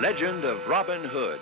legend of Robin Hood.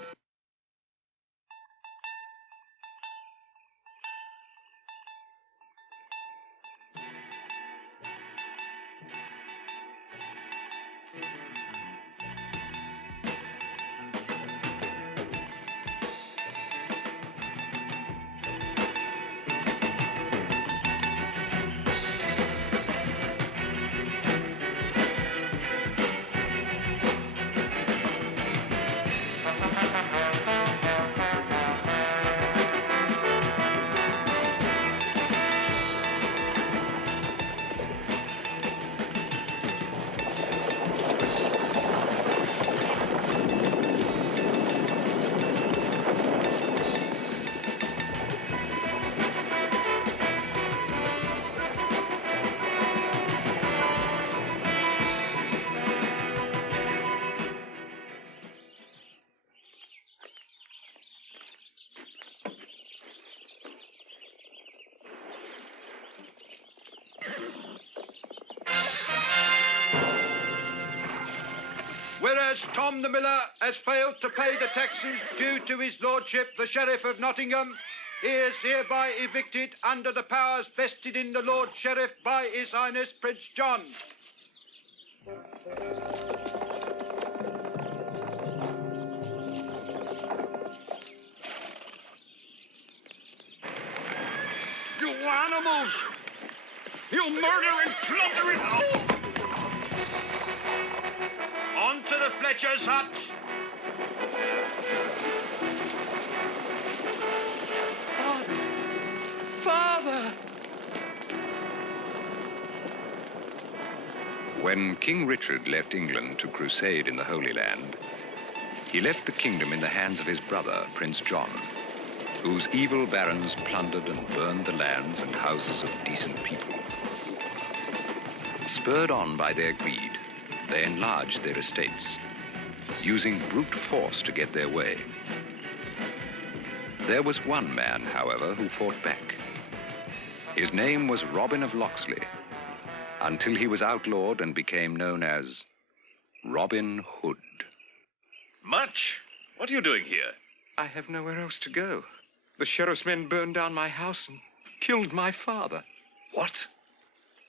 Whereas Tom the Miller has failed to pay the taxes due to his lordship, the Sheriff of Nottingham, he is hereby evicted under the powers vested in the Lord Sheriff by His Highness Prince John. You animals! You murder and plunder it all! On to the Fletcher's hut. Father! When King Richard left England to crusade in the Holy Land, he left the kingdom in the hands of his brother, Prince John, whose evil barons plundered and burned the lands and houses of decent people. Spurred on by their greed, they enlarged their estates, using brute force to get their way. There was one man, however, who fought back. His name was Robin of Locksley, until he was outlawed and became known as Robin Hood. Much? What are you doing here? I have nowhere else to go. The sheriff's men burned down my house and killed my father. What?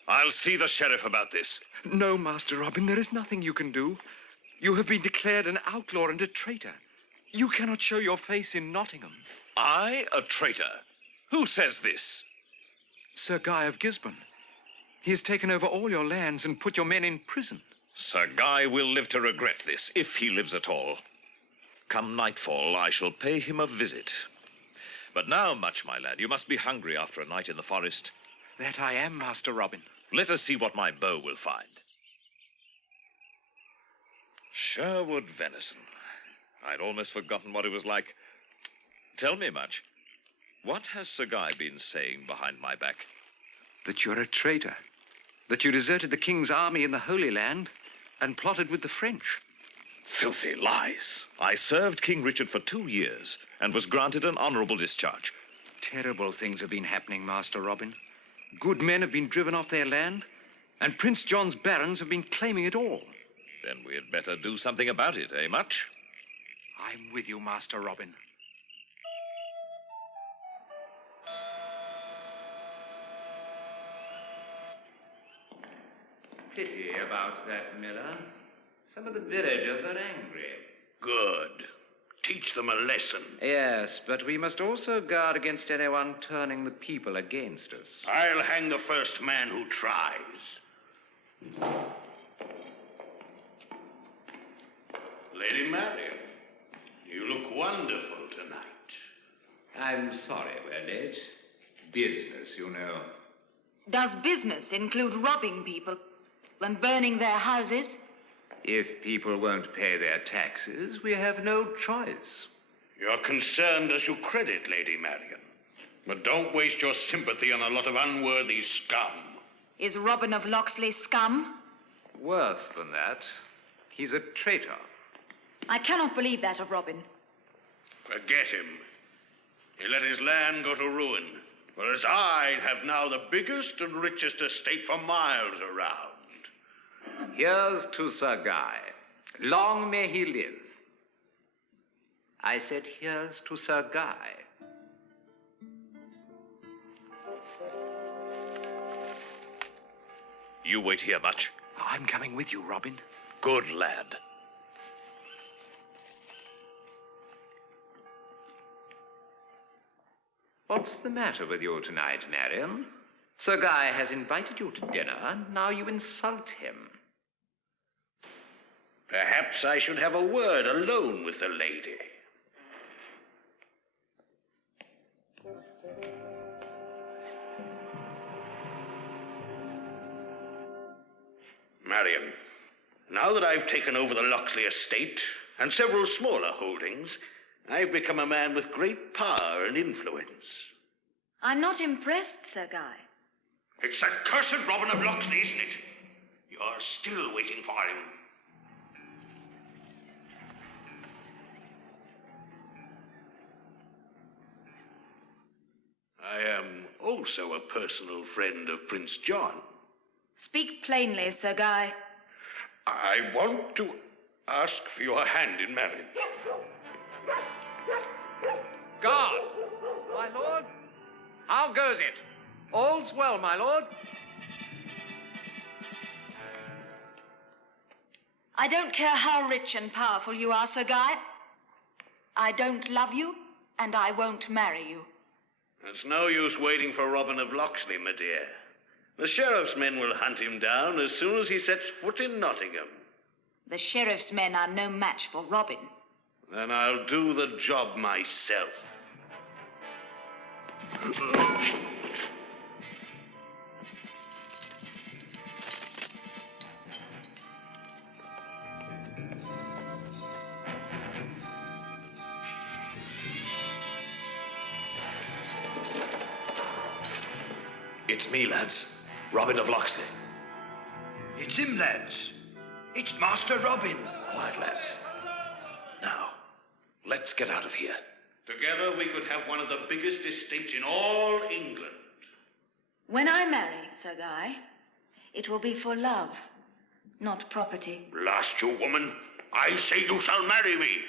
I'll see the sheriff about this. No, Master Robin, there is nothing you can do. You have been declared an outlaw and a traitor. You cannot show your face in Nottingham. I, a traitor? Who says this? Sir Guy of Gisborne. He has taken over all your lands and put your men in prison. Sir Guy will live to regret this, if he lives at all. Come nightfall, I shall pay him a visit. But now, Much, my lad, you must be hungry after a night in the forest. That I am, Master Robin. Let us see what my bow will find. Sherwood venison. I'd almost forgotten what it was like. Tell me, Much, what has Sir Guy been saying behind my back? That you're a traitor. That you deserted the king's army in the Holy Land and plotted with the French. Filthy lies. I served King Richard for 2 years and was granted an honorable discharge. Terrible things have been happening, Master Robin. Good men have been driven off their land, and Prince John's barons have been claiming it all. Then we had better do something about it, eh, Much? I'm with you, Master Robin. Pity about that, Miller. Some of the villagers are angry. Good. Teach them a lesson. Yes, but we must also guard against anyone turning the people against us. I'll hang the first man who tries. Lady Marion, you look wonderful tonight. I'm sorry we're late. Business, you know. Does business include robbing people and burning their houses? If people won't pay their taxes, we have no choice. You're concerned as you credit, Lady Marion. But don't waste your sympathy on a lot of unworthy scum. Is Robin of Locksley scum? Worse than that, he's a traitor. I cannot believe that of Robin. Forget him. He let his land go to ruin, whereas I have now the biggest and richest estate for miles around. Here's to Sir Guy. Long may he live. I said, here's to Sir Guy. You wait here much. I'm coming with you, Robin. Good lad. What's the matter with you tonight, Marion? Sir Guy has invited you to dinner, and now you insult him. Perhaps I should have a word alone with the lady. Marion, now that I've taken over the Loxley estate and several smaller holdings, I've become a man with great power and influence. I'm not impressed, Sir Guy. It's that cursed Robin of Loxley, isn't it? You're still waiting for him. I am also a personal friend of Prince John. Speak plainly, Sir Guy. I want to ask for your hand in marriage. Guard! My lord? How goes it? All's well, my lord. I don't care how rich and powerful you are, Sir Guy. I don't love you, and I won't marry you. There's no use waiting for Robin of Loxley, my dear. The sheriff's men will hunt him down as soon as he sets foot in Nottingham. The sheriff's men are no match for Robin. Then I'll do the job myself. It's me, lads. Robin of Loxley. It's him, lads. It's Master Robin. Quiet, lads. Now, let's get out of here. Together we could have one of the biggest estates in all England. When I marry, Sir Guy, it will be for love, not property. Blast you, woman. I say you shall marry me.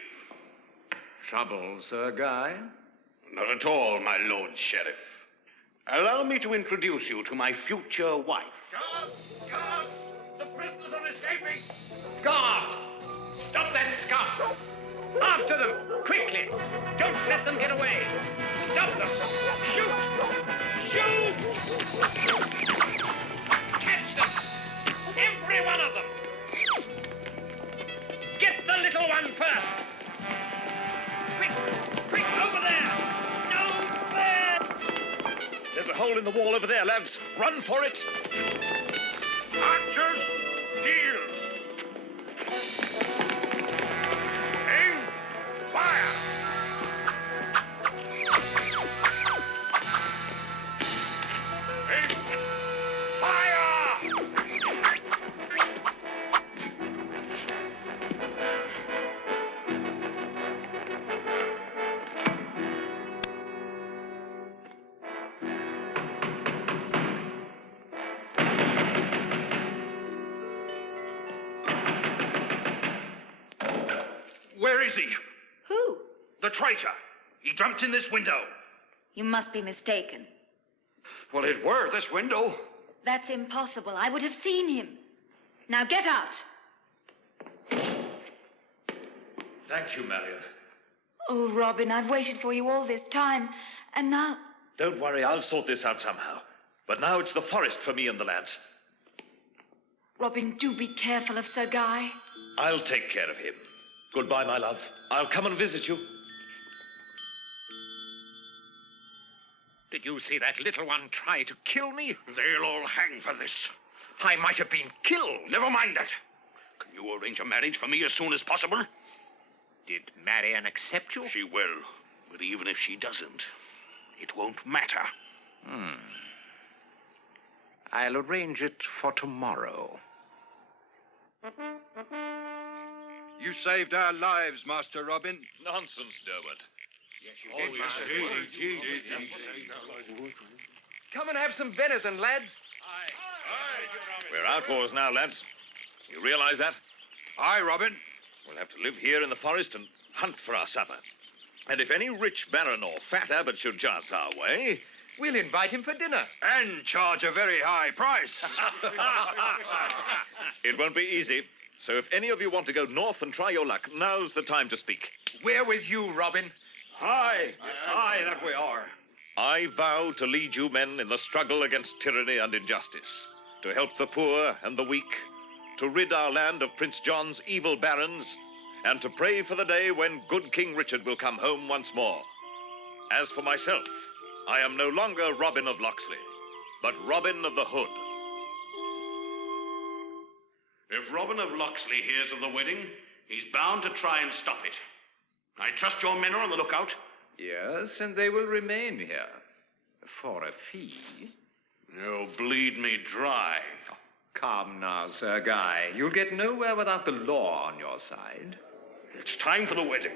Trouble, Sir Guy? Not at all, my Lord Sheriff. Allow me to introduce you to my future wife. Guards! Guards! The prisoners are escaping! Guards! Stop that scuff! After them! Quickly! Don't let them get away! Stop them! Shoot! Shoot! Catch them! Every one of them! Get the little one first! Quick! Quick, over there! No, there! There's a hole in the wall over there, lads. Run for it. Archers, deal! Aim, fire! Aim, fire! Where is he? Who? The traitor. He jumped in this window. You must be mistaken. Well, it were this window. That's impossible. I would have seen him. Now get out. Thank you, Marion. Oh, Robin, I've waited for you all this time, and now... Don't worry, I'll sort this out somehow. But now it's the forest for me and the lads. Robin, do be careful of Sir Guy. I'll take care of him. Goodbye, my love. I'll come and visit you. Did you see that little one try to kill me? They'll all hang for this. I might have been killed. Never mind that. Can you arrange a marriage for me as soon as possible? Did Marion accept you? She will. But even if she doesn't, it won't matter. I'll arrange it for tomorrow. You saved our lives, Master Robin. Nonsense, Derwent. Come and have some venison, lads. We're outlaws now, lads. You realize that? Aye, Robin. We'll have to live here in the forest and hunt for our supper. And if any rich baron or fat abbot should chance our way, We'll invite him for dinner. And charge a very high price. it won't be easy. So if any of you want to go north and try your luck, now's the time to speak. We're with you, Robin. Aye, that we are. I vow to lead you men in the struggle against tyranny and injustice, to help the poor and the weak, to rid our land of Prince John's evil barons, and to pray for the day when good King Richard will come home once more. As for myself, I am no longer Robin of Locksley, but Robin of the Hood. If Robin of Locksley hears of the wedding, he's bound to try and stop it. I trust your men are on the lookout. Yes, and they will remain here. For a fee. You'll bleed me dry. Oh, come now, Sir Guy. You'll get nowhere without the law on your side. It's time for the wedding.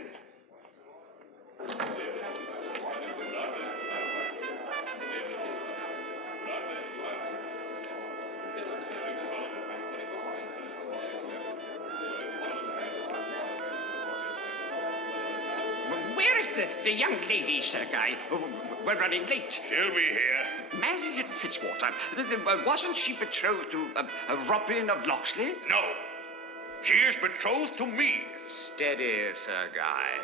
Where is the young lady, Sir Guy? We're running late. She'll be here. Marion Fitzwater. Wasn't she betrothed to Robin of Locksley? No. She is betrothed to me. Steady, Sir Guy.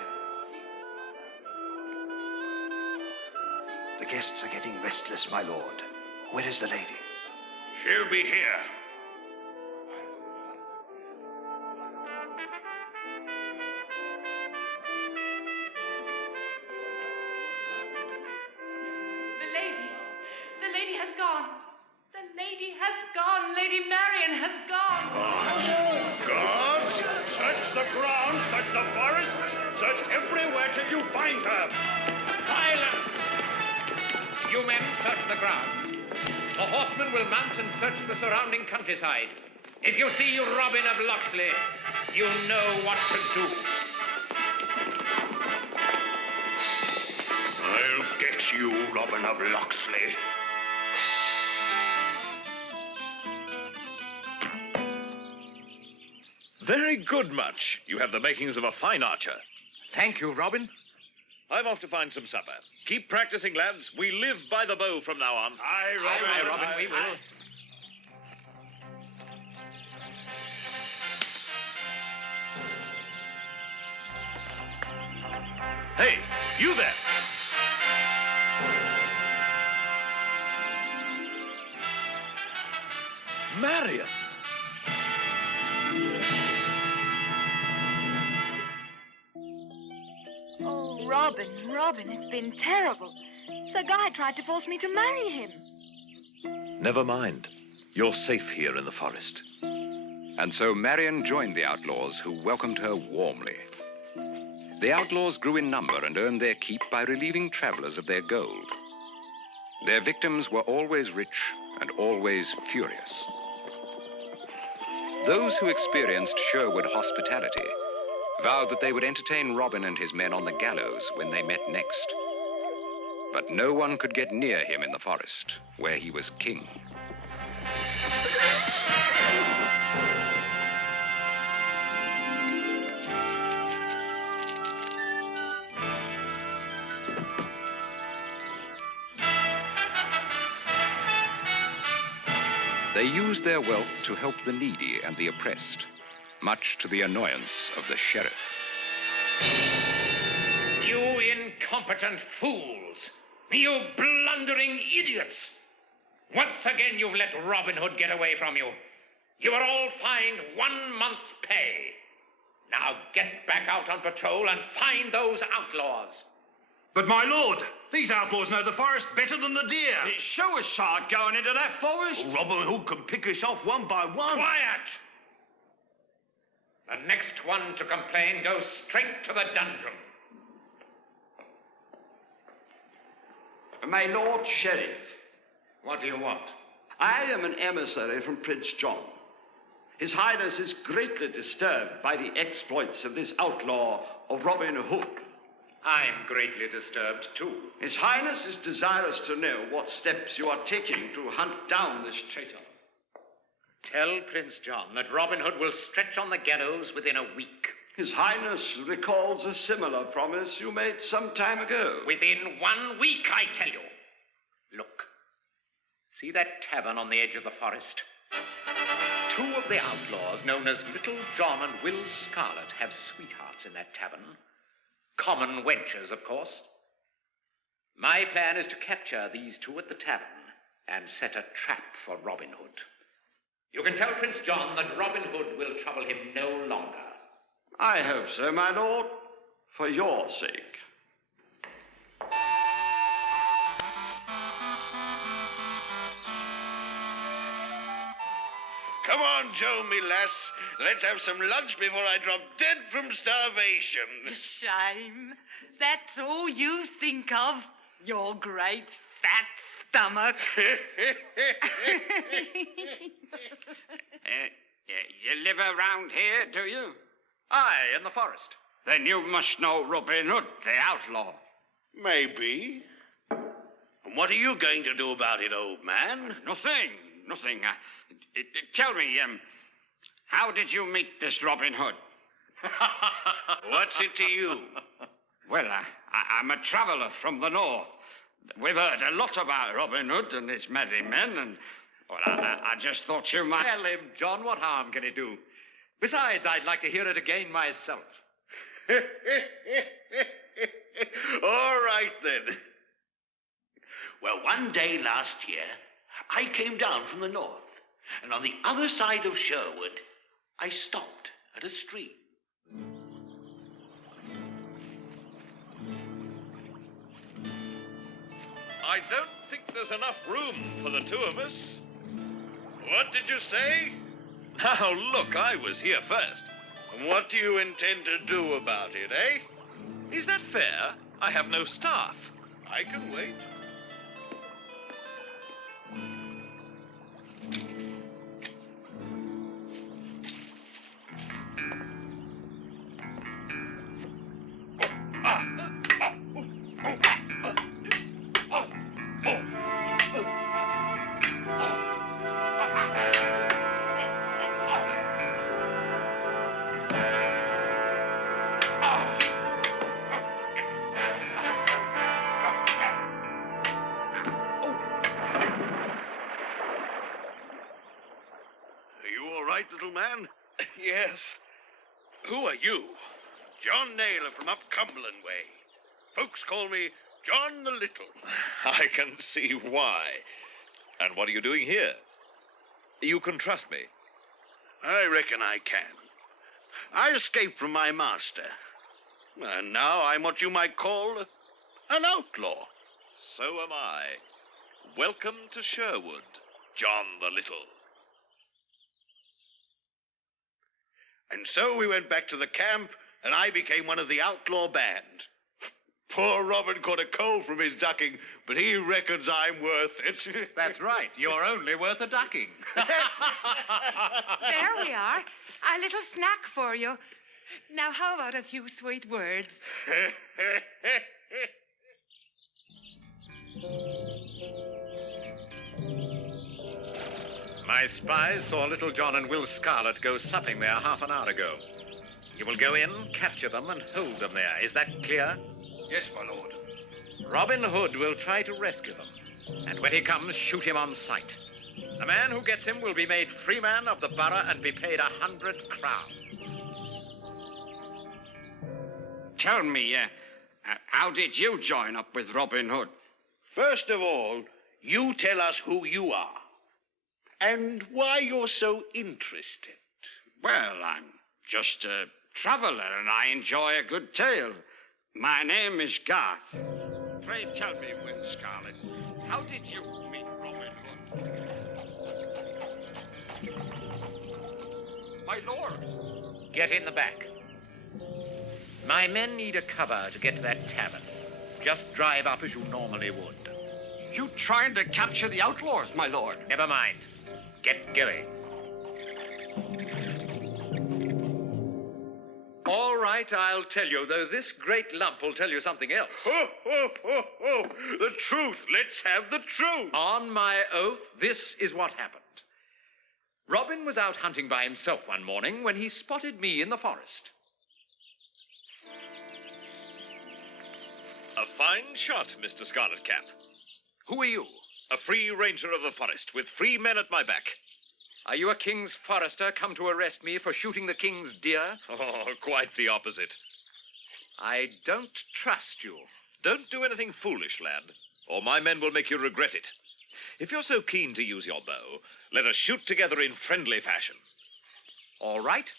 The guests are getting restless, my lord. Where is the lady? She'll be here. The lady has gone. The lady has gone. Lady Marion has gone. Guards, search the ground, search the forests, search everywhere till you find her. Silence! You men search the grounds. The horsemen will mount and search the surrounding countryside. If you see Robin of Locksley, you know what to do. I'll get you, Robin of Locksley. Very good, Much. You have the makings of a fine archer. Thank you, Robin. I'm off to find some supper. Keep practicing, lads. We live by the bow from now on. Aye, Robin. Aye, Robin, we will. Hey, you there! Marion! Oh, Robin, it's been terrible. Sir Guy tried to force me to marry him. Never mind. You're safe here in the forest. And so Marion joined the outlaws, who welcomed her warmly. The outlaws grew in number and earned their keep by relieving travelers of their gold. Their victims were always rich and always furious. Those who experienced Sherwood hospitality vowed that they would entertain Robin and his men on the gallows when they met next. But no one could get near him in the forest, where he was king. They used their wealth to help the needy and the oppressed, much to the annoyance of the sheriff. You incompetent fools! You blundering idiots! Once again you've let Robin Hood get away from you. You are all fined 1 month's pay. Now get back out on patrol and find those outlaws. But, my lord, these outlaws know the forest better than the deer. Show us, sir, going into that forest. Robin Hood can pick us off one by one. Quiet! The next one to complain goes straight to the dungeon. My Lord Sheriff, What do you want? I am an emissary from Prince John. His Highness is greatly disturbed by the exploits of this outlaw of Robin Hood. I'm greatly disturbed, too. His Highness is desirous to know what steps you are taking to hunt down this traitor. Tell Prince John that Robin Hood will stretch on the gallows within a week. His Highness recalls a similar promise you made some time ago. Within 1 week, I tell you. Look. See that tavern on the edge of the forest? 2 of the outlaws, known as Little John and Will Scarlet, have sweethearts in that tavern. Common wenches, of course. My plan is to capture these 2 at the tavern and set a trap for Robin Hood. You can tell Prince John that Robin Hood will trouble him no longer. I hope so, my lord, for your sake. Come on, Joe, me lass. Let's have some lunch before I drop dead from starvation. Shame. That's all you think of, your great fat stomach. You live around here, do you? Aye, in the forest. Then you must know Robin Hood, the outlaw. Maybe. And what are you going to do about it, old man? Nothing. Tell me, how did you meet this Robin Hood? What's it to you? Well, I'm a traveler from the north. We've heard a lot about Robin Hood and his merry men, and well, I just thought you might... Tell him, John, what harm can he do? Besides, I'd like to hear it again myself. All right, then. Well, one day last year, I came down from the north, and on the other side of Sherwood, I stopped at a stream. I don't think there's enough room for the 2 of us. What did you say? Now, look, I was here first. And what do you intend to do about it, eh? Is that fair? I have no staff. I can wait. Little man? Yes. Who are you? John Naylor from up Cumberland way. Folks call me John the Little. I can see why. And what are you doing here? You can trust me. I reckon I can. I escaped from my master. And now I'm what you might call an outlaw. So am I. Welcome to Sherwood, John the Little. And so we went back to the camp, and I became one of the outlaw band. Poor Robin caught a cold from his ducking, but he reckons I'm worth it. That's right. You're only worth a ducking. There we are. A little snack for you. Now, how about a few sweet words? My spies saw Little John and Will Scarlet go supping there half an hour ago. You will go in, capture them, and hold them there. Is that clear? Yes, my lord. Robin Hood will try to rescue them. And when he comes, shoot him on sight. The man who gets him will be made freeman of the borough and be paid 100 crowns. Tell me, how did you join up with Robin Hood? First of all, you tell us who you are. And why you're so interested. Well, I'm just a traveler, and I enjoy a good tale. My name is Garth. Pray tell me, Will Scarlet, how did you meet Robin Hood? My lord. Get in the back. My men need a cover to get to that tavern. Just drive up as you normally would. You trying to capture the outlaws, my lord? Never mind. Get going. All right, I'll tell you, though this great lump will tell you something else. Ho, ho, ho, ho! The truth. Let's have the truth. On my oath, this is what happened. Robin was out hunting by himself one morning when he spotted me in the forest. A fine shot, Mr. Scarlet Cap. Who are you? A free ranger of the forest with free men at my back. Are you a king's forester come to arrest me for shooting the king's deer? Oh, quite the opposite. I don't trust you. Don't do anything foolish, lad, or my men will make you regret it. If you're so keen to use your bow, let us shoot together in friendly fashion. All right.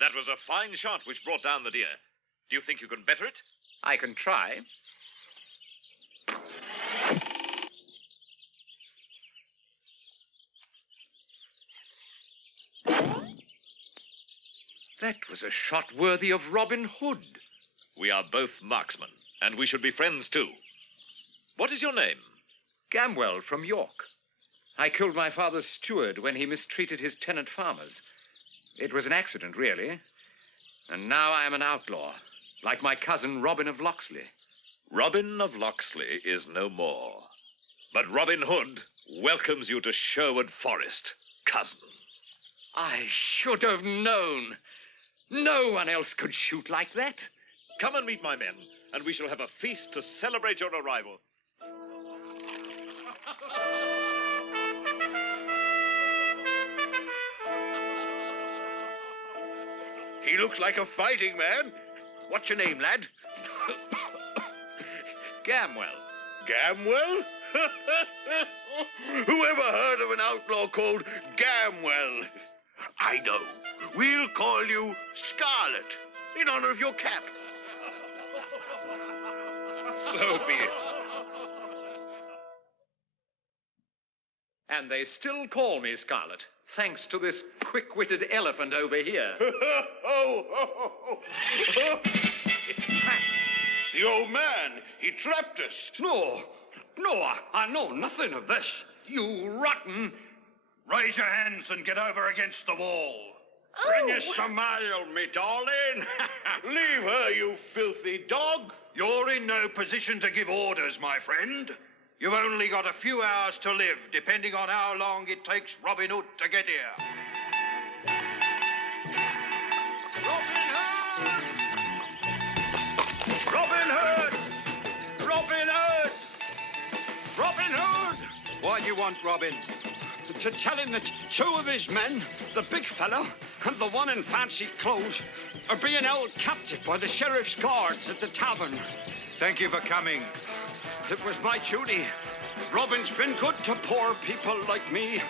That was a fine shot which brought down the deer. Do you think you can better it? I can try. That was a shot worthy of Robin Hood. We are both marksmen, and we should be friends too. What is your name? Gamwell from York. I killed my father's steward when he mistreated his tenant farmers. It was an accident, really. And now I am an outlaw, like my cousin Robin of Locksley. Robin of Locksley is no more. But Robin Hood welcomes you to Sherwood Forest, cousin. I should have known. No one else could shoot like that. Come and meet my men, and we shall have a feast to celebrate your arrival. He looks like a fighting man. What's your name, lad? Gamwell. Gamwell? Whoever heard of an outlaw called Gamwell? I know. We'll call you Scarlet, in honor of your cap. So be it. And they still call me Scarlet, thanks to this quick-witted elephant over here. It's a trap. The old man, he trapped us. No, I know nothing of this. You rotten. Raise your hands and get over against the wall. Bring us some ale, me darling. Leave her, you filthy dog. You're in no position to give orders, my friend. You've only got a few hours to live, depending on how long it takes Robin Hood to get here. Robin Hood! Robin Hood! Robin Hood! Robin Hood! What do you want, Robin? To tell him that two of his men, the big fellow and the one in fancy clothes, are being held captive by the sheriff's guards at the tavern. Thank you for coming. It was my duty. Robin's been good to poor people like me.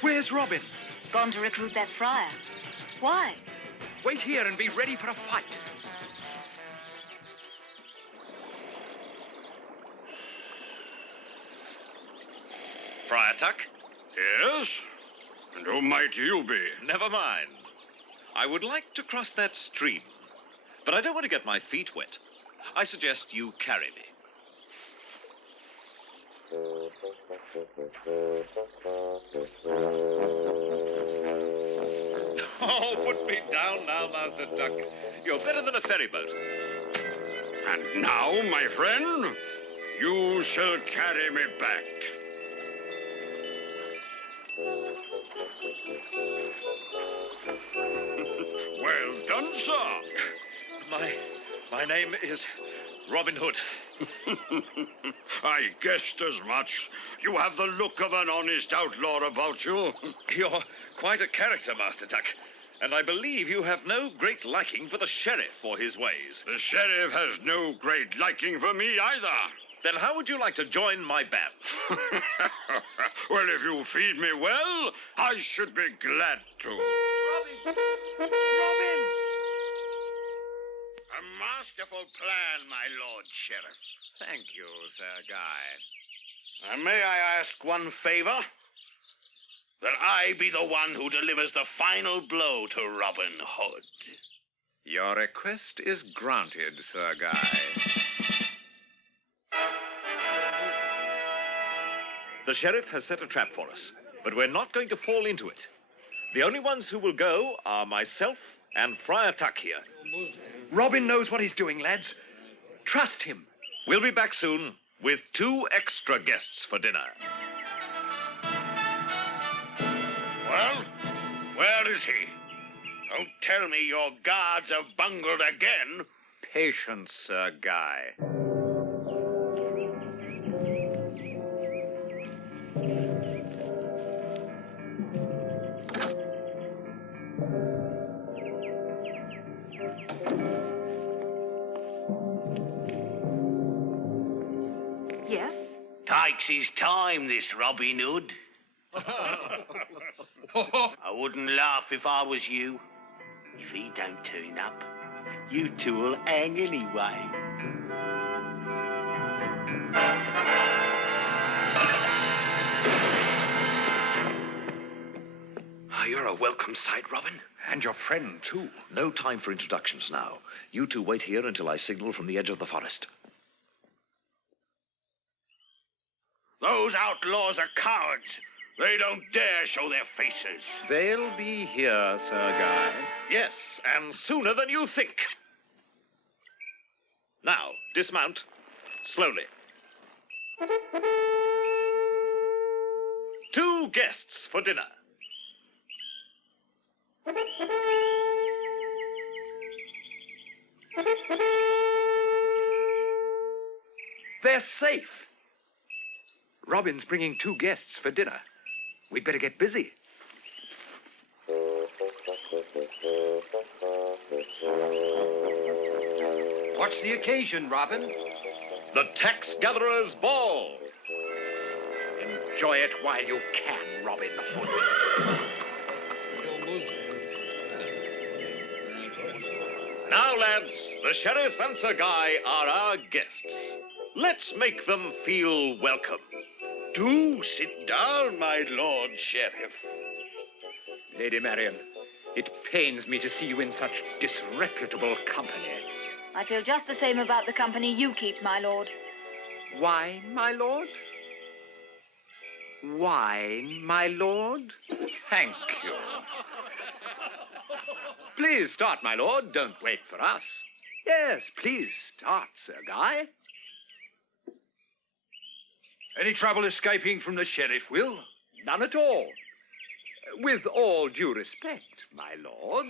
Where's Robin? Gone to recruit that friar. Why? Wait here and be ready for a fight. Friar Tuck? Yes? And who might you be? Never mind. I would like to cross that stream, but I don't want to get my feet wet. I suggest you carry me. Oh, put me down now, Master Duck. You're better than a ferry boat. And now, my friend, you shall carry me back. Well done, sir. My name is Robin Hood. I guessed as much. You have the look of an honest outlaw about you. You're quite a character, Master Tuck. And I believe you have no great liking for the sheriff or his ways. The sheriff has no great liking for me either. Then how would you like to join my band? Well, if you feed me well, I should be glad to. Robin! Robin! A masterful plan, my Lord Sheriff. Thank you, Sir Guy. And may I ask one favor? That I be the one who delivers the final blow to Robin Hood. Your request is granted, Sir Guy. The sheriff has set a trap for us, but we're not going to fall into it. The only ones who will go are myself and Friar Tuck here. Robin knows what he's doing, lads. Trust him. We'll be back soon with 2 extra guests for dinner. Well, where is he? Don't tell me your guards have bungled again. Patience, Sir Guy. Yes? Takes his time, this Robin Hood. I wouldn't laugh if I was you. If he don't turn up, you two will hang anyway. You're a welcome sight, Robin. And your friend, too. No time for introductions now. You two wait here until I signal from the edge of the forest. Those outlaws are cowards. They don't dare show their faces. They'll be here, Sir Guy. Yes, and sooner than you think. Now, dismount. Slowly. 2 guests for dinner. They're safe. Robin's bringing 2 guests for dinner. We'd better get busy. What's the occasion, Robin? The Tax Gatherers' Ball. Enjoy it while you can, Robin Hood. Now, lads, the sheriff and Sir Guy are our guests. Let's make them feel welcome. Do sit down, my Lord Sheriff. Lady Marion, it pains me to see you in such disreputable company. I feel just the same about the company you keep, my lord. Wine, my lord? Wine, my lord? Thank you. Please start, my lord. Don't wait for us. Yes, please start, Sir Guy. Any trouble escaping from the sheriff, Will? None at all. With all due respect, my lord.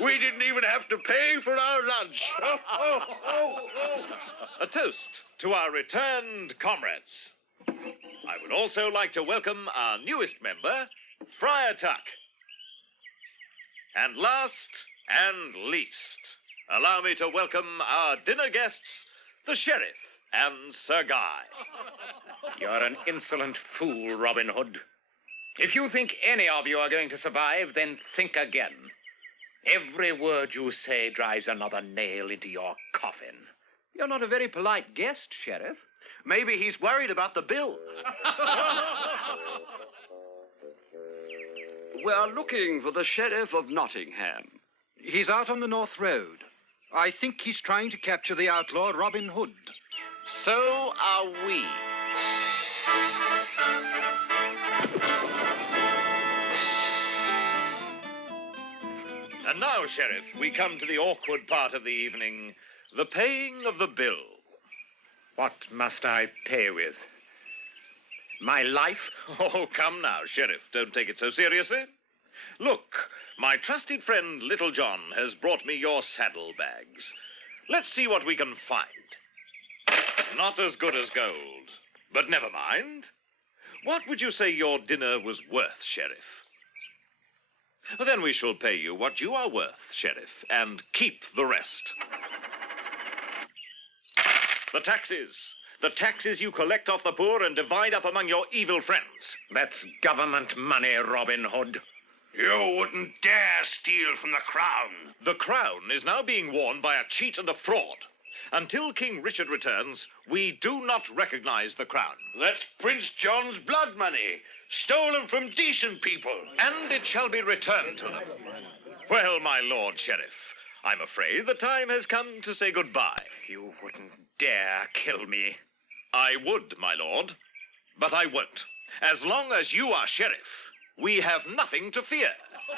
We didn't even have to pay for our lunch. A toast to our returned comrades. I would also like to welcome our newest member, Friar Tuck. And last and least, allow me to welcome our dinner guests, the sheriff and Sir Guy. You're an insolent fool, Robin Hood. If you think any of you are going to survive, then think again. Every word you say drives another nail into your coffin. You're not a very polite guest, Sheriff. Maybe he's worried about the bill. We're looking for the Sheriff of Nottingham. He's out on the North Road. I think he's trying to capture the outlaw Robin Hood. So are we. And now, Sheriff, we come to the awkward part of the evening, the paying of the bill. What must I pay with? My life? Oh, come now, Sheriff, don't take it so seriously. Look, my trusted friend Little John has brought me your saddlebags. Let's see what we can find. Not as good as gold, but never mind. What would you say your dinner was worth, Sheriff? Then we shall pay you what you are worth, Sheriff, and keep the rest. The taxes. The taxes you collect off the poor and divide up among your evil friends. That's government money, Robin Hood. You wouldn't dare steal from the crown. The crown is now being worn by a cheat and a fraud. Until King Richard returns, we do not recognize the crown. That's Prince John's blood money, stolen from decent people. And it shall be returned to them. Well, my Lord Sheriff, I'm afraid the time has come to say goodbye. You wouldn't dare kill me. I would, my lord, but I won't. As long as you are sheriff, we have nothing to fear.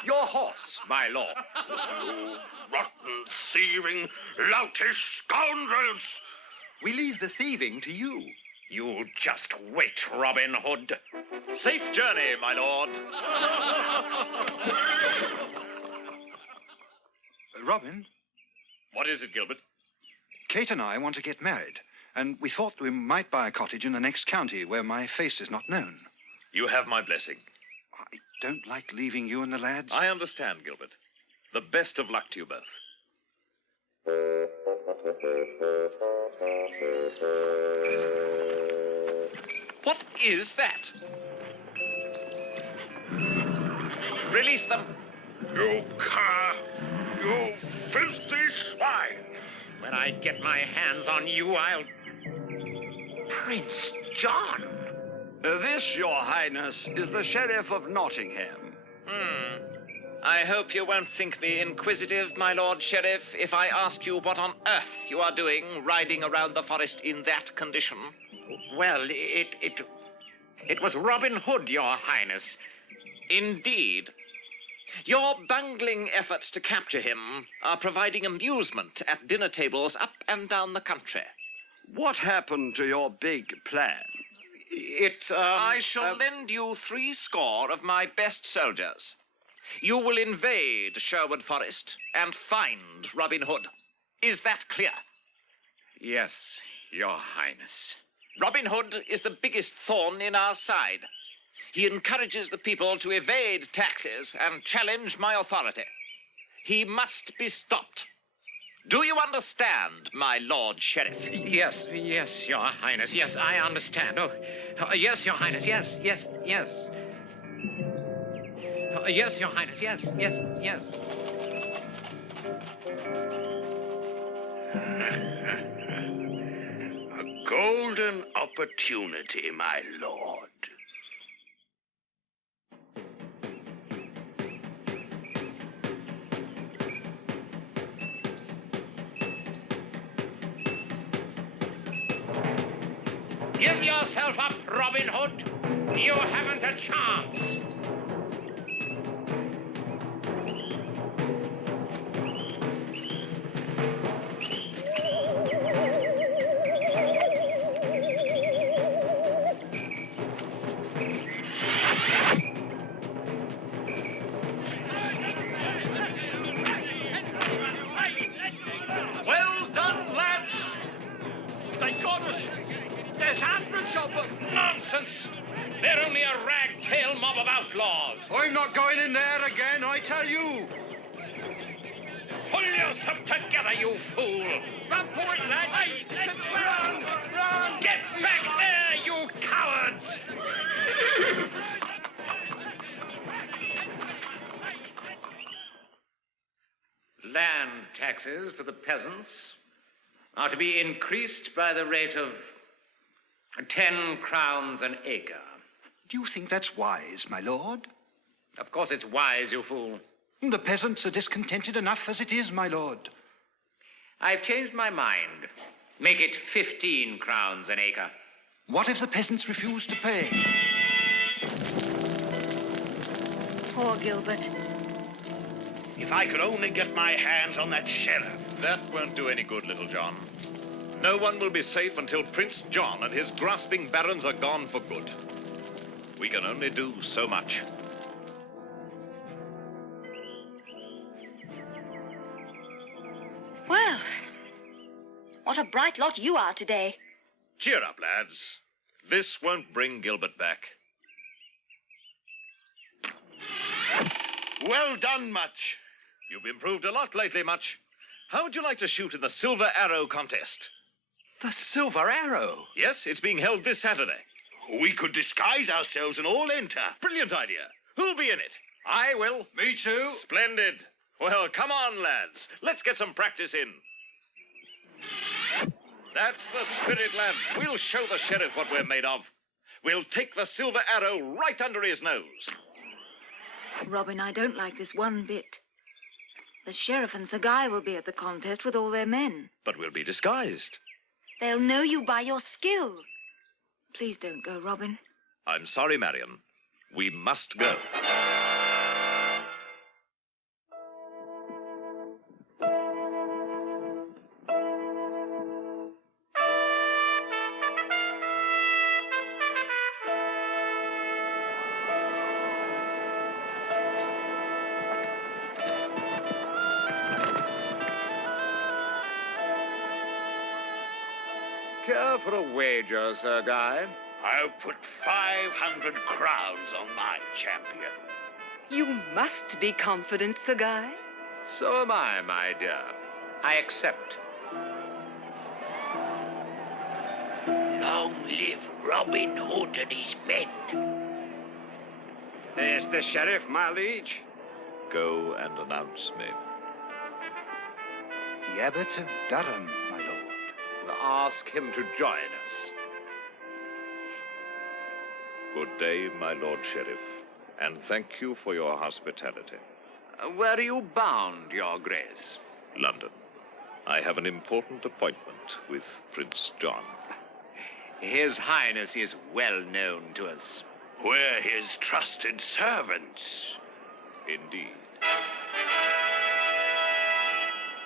Your horse, my lord. You rotten, thieving, loutish scoundrels! We leave the thieving to you. You just wait, Robin Hood. Safe journey, my lord. Robin, What is it, Gilbert? Kate and I want to get married, and we thought we might buy a cottage in the next county where my face is not known. You have my blessing. I don't like leaving you and the lads. I understand, Gilbert. The best of luck to you both. What is that? Release them. You cur! You filthy swine! When I get my hands on you, I'll... Prince John! This, Your Highness, is the Sheriff of Nottingham. I hope you won't think me inquisitive, my Lord Sheriff, if I ask you what on earth you are doing riding around the forest in that condition. Well, it was Robin Hood, Your Highness. Indeed. Your bungling efforts to capture him are providing amusement at dinner tables up and down the country. What happened to your big plan? I shall lend you 60 of my best soldiers. You will invade Sherwood Forest and find Robin Hood. Is that clear? Yes, Your Highness. Robin Hood is the biggest thorn in our side. He encourages the people to evade taxes and challenge my authority. He must be stopped. Do you understand, my Lord Sheriff? Yes, Your Highness. Yes, I understand. Yes, Your Highness. Yes. Yes, Your Highness. Yes. A golden opportunity, my lord. Give yourself up, Robin Hood. You haven't a chance. Well done, lads! Thank goodness. There's hundreds of them. Nonsense. They're only a ragtail mob of outlaws. I'm not going in there again, I tell you. Pull yourself together, you fool. Run for it, lads. Run! Get back there, you cowards! Land taxes for the peasants are to be increased by the rate of 10 crowns an acre. Do you think that's wise, my lord? Of course it's wise, you fool. The peasants are discontented enough as it is, my lord. I've changed my mind. Make it 15 crowns an acre. What if the peasants refuse to pay? Poor Gilbert. If I could only get my hands on that sheriff. That won't do any good, Little John. No one will be safe until Prince John and his grasping barons are gone for good. We can only do so much. Well, what a bright lot you are today. Cheer up, lads. This won't bring Gilbert back. Well done, Much. You've improved a lot lately, Much. How would you like to shoot in the Silver Arrow contest? The Silver Arrow? Yes, it's being held this Saturday. We could disguise ourselves and all enter. Brilliant idea. Who'll be in it? I will. Me too. Splendid. Well, come on, lads. Let's get some practice in. That's the spirit, lads. We'll show the sheriff what we're made of. We'll take the Silver Arrow right under his nose. Robin, I don't like this one bit. The sheriff and Sir Guy will be at the contest with all their men. But we'll be disguised. They'll know you by your skill. Please don't go, Robin. I'm sorry, Marion. We must go. Care for a wager, Sir Guy? I'll put 500 crowns on my champion. You must be confident, Sir Guy. So am I, my dear. I accept. Long live Robin Hood and his men. There's the sheriff, my liege. Go and announce me. The Abbot of Durham, my lord. Ask him to join us. Good day, my Lord Sheriff, and thank you for your hospitality. Where are you bound, Your Grace? London. I have an important appointment with Prince John. His Highness is well known to us. We're his trusted servants. Indeed.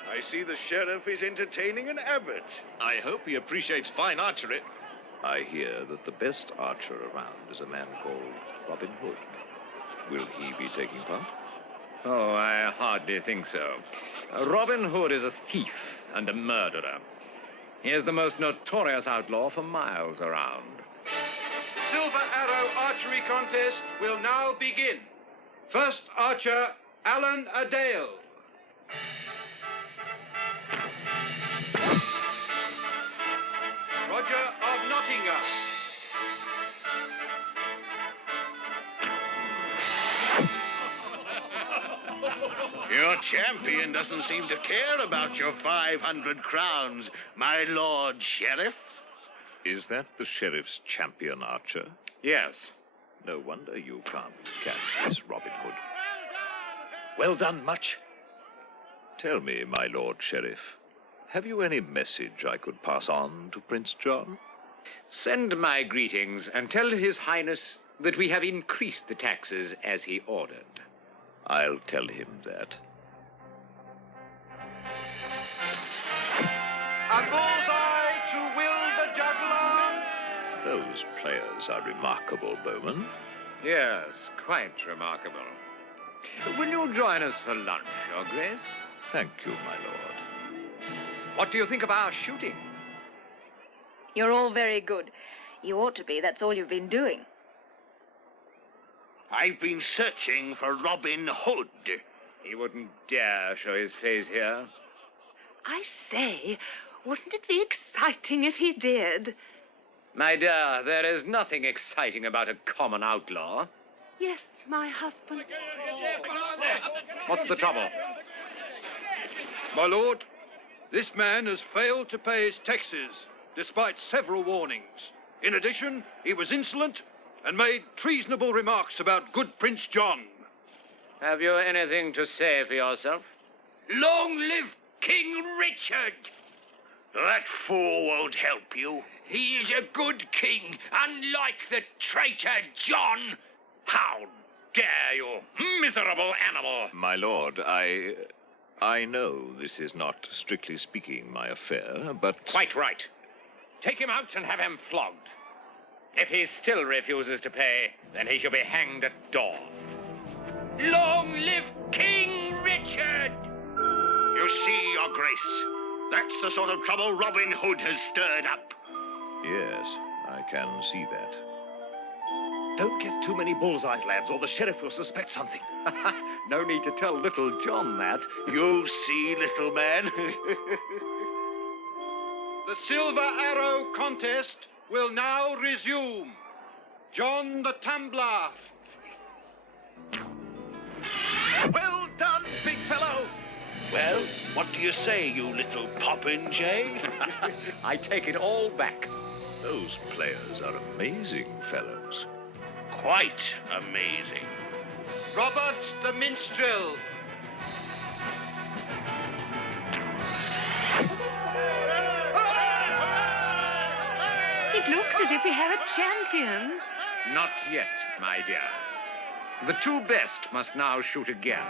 I see the sheriff is entertaining an abbot. I hope he appreciates fine archery. I hear that the best archer around is a man called Robin Hood. Will he be taking part? Oh, I hardly think so. Robin Hood is a thief and a murderer. He is the most notorious outlaw for miles around. The Silver Arrow Archery Contest will now begin. First archer, Alan Adale. Roger of Nottingham. Your champion doesn't seem to care about your 500 crowns, my Lord Sheriff. Is that the sheriff's champion archer? Yes. No wonder you can't catch this Robin Hood. Well done, Much. Tell me, my Lord Sheriff, have you any message I could pass on to Prince John? Send my greetings and tell His Highness that we have increased the taxes as he ordered. I'll tell him that. A bullseye to Will the Juggler. Those players are remarkable, bowmen. Yes, quite remarkable. Will you join us for lunch, Your Grace? Thank you, my lord. What do you think of our shooting? You're all very good. You ought to be. That's all you've been doing. I've been searching for Robin Hood. He wouldn't dare show his face here. I say, wouldn't it be exciting if he did? My dear, there is nothing exciting about a common outlaw. Yes, my husband. What's the trouble? My lord, this man has failed to pay his taxes, despite several warnings. In addition, he was insolent and made treasonable remarks about good Prince John. Have you anything to say for yourself? Long live King Richard! That fool won't help you. He is a good king, unlike the traitor John. How dare you, miserable animal! My lord, I know this is not, strictly speaking, my affair, but... Quite right. Take him out and have him flogged. If he still refuses to pay, then he shall be hanged at dawn. Long live King Richard! You see, Your Grace, that's the sort of trouble Robin Hood has stirred up. Yes, I can see that. Don't get too many bullseyes, lads, or the sheriff will suspect something. No need to tell little John that. You'll see, little man. The Silver Arrow Contest will now resume. John the Tumbler. Well done, big fellow. Well, what do you say, you little popinjay? I take it all back. Those players are amazing fellows. Quite amazing. Robert the Minstrel. It's It looks as if we have a champion. Not yet, my dear. The two best must now shoot again.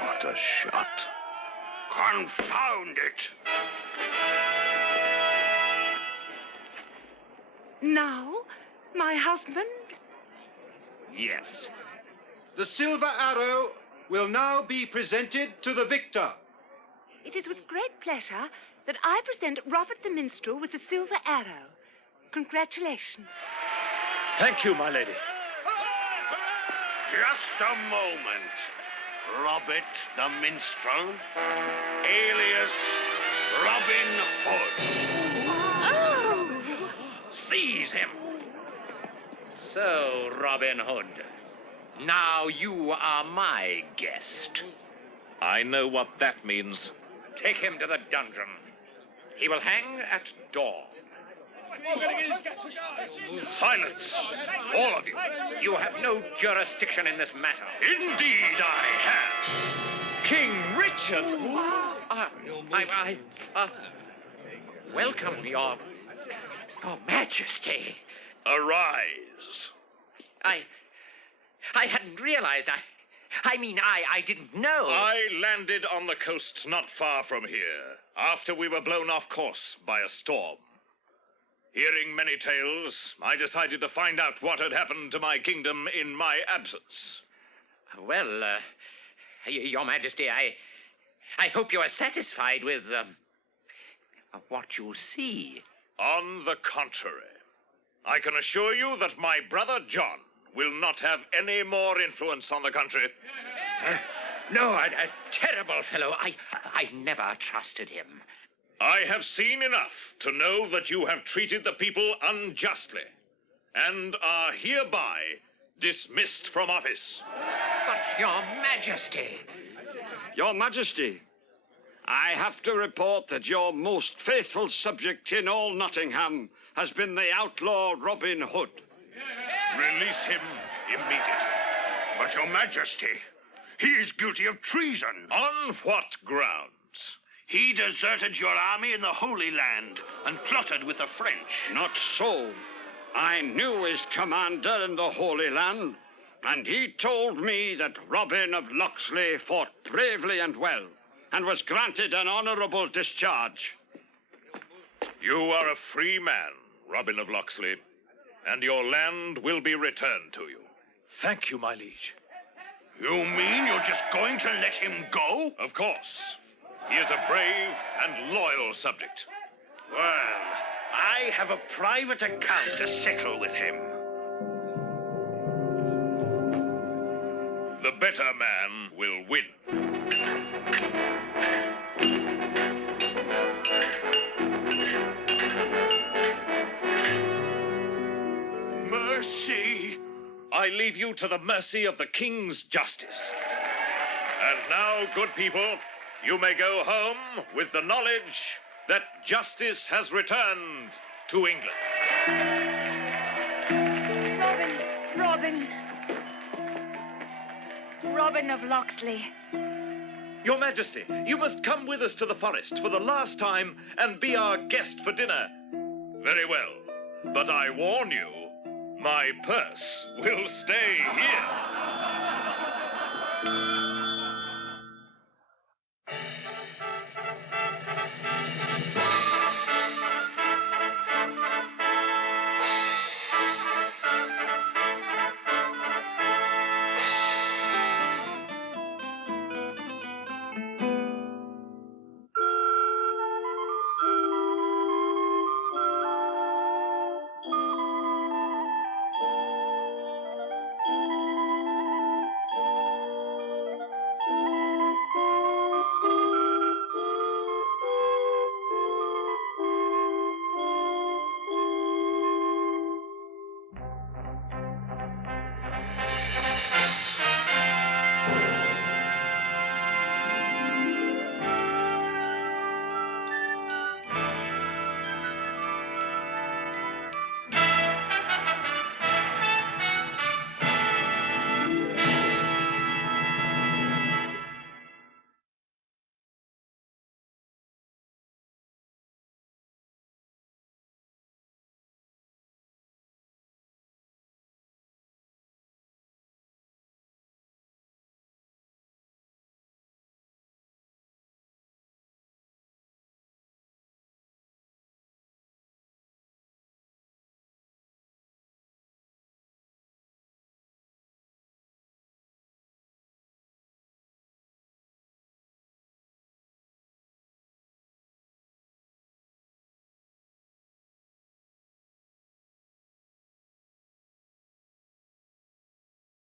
What a shot. Confound it! Now, my husband? Yes. The silver arrow will now be presented to the victor. It is with great pleasure that I present Robert the Minstrel with the silver arrow. Congratulations. Thank you, my lady. Just a moment. Robert the Minstrel, alias Robin Hood. Oh! Seize him. So, Robin Hood, now you are my guest. I know what that means. Take him to the dungeon. He will hang at dawn. Silence, all of you. You have no jurisdiction in this matter. Indeed I have. King Richard. Welcome, your Majesty. Arise. I hadn't realized. I didn't know. I landed on the coast not far from here, after we were blown off course by a storm. Hearing many tales, I decided to find out what had happened to my kingdom in my absence. Well, Your Majesty, I hope you are satisfied with what you see. On the contrary, I can assure you that my brother John will not have any more influence on the country. No, a terrible fellow. I never trusted him. I have seen enough to know that you have treated the people unjustly and are hereby dismissed from office. But, Your Majesty. Your Majesty, I have to report that your most faithful subject in all Nottingham has been the outlaw Robin Hood. Release him immediately. But, Your Majesty, he is guilty of treason. On what grounds? He deserted your army in the Holy Land and plotted with the French. Not so. I knew his commander in the Holy Land, and he told me that Robin of Locksley fought bravely and well, and was granted an honorable discharge. You are a free man, Robin of Locksley, and your land will be returned to you. Thank you, my liege. You mean you're just going to let him go? Of course. He is a brave and loyal subject. Well, I have a private account to settle with him. The better man will win. Mercy! I leave you to the mercy of the king's justice. And now, good people, you may go home with the knowledge that justice has returned to England. Robin of Locksley. Your Majesty, you must come with us to the forest for the last time and be our guest for dinner. Very well, but I warn you, my purse will stay here.